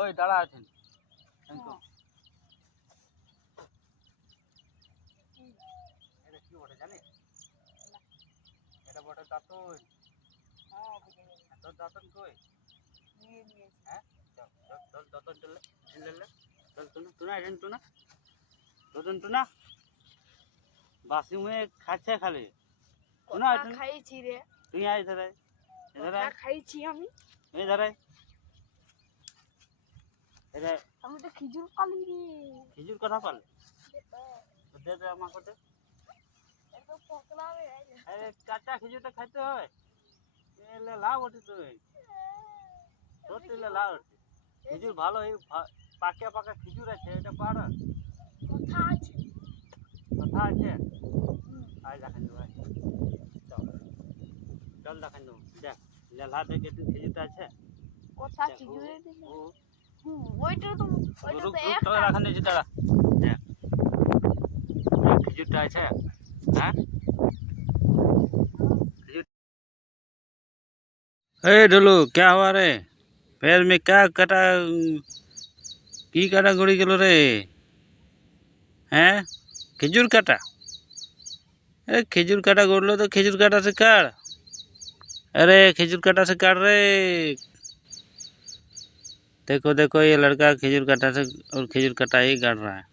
ওই দাঁড়া আছেন এটা কি বটে জানিস? এটা বটে দাঁতন। তোর দাঁতন কই? হ্যাঁ চল দাঁতন চলে চল টুনা এখানে টুনা দাঁতন টুনা বাসি মুয়ে খাচ্ছে খালি টুনা খাইছি রে তুই আয় ধরে খাইছি আমি এই ধরে এটা আমি তো খিজুর পালি রে খিজুর কথা পারলে দে দে আমার কোটে এত পকড়া রে আরে কাঁচা খিজুরটা খাইতে হয় এলে লাভ ওঠে তুই সত্যি লাভ ওঠে খিজুর ভালো এই পাকা পাকা খিজুর আছে এটা পাড়া কথা আছে আয় দেখান দেবো চল দেখান দেবো দেখ লেলা দেখে তুই খিজুরটা আছে কথা খিজুরের ওইটা তো রাখান দিয়েছি দাঁড়া দেখ খিজুরটা আছে হ্যাঁ ए ढोलू क्या हुआ रे पैर में क्या कटा की काटा गड़ी गलो रे हैं खिजूर काटा अरे खिजूर काटा गड़लो तो खिजूर काटा से काट अरे खिजूर काटा से काट रे देखो देखो ये लड़का खिजूर काटा से और खिजूर काटा ही काट रहा है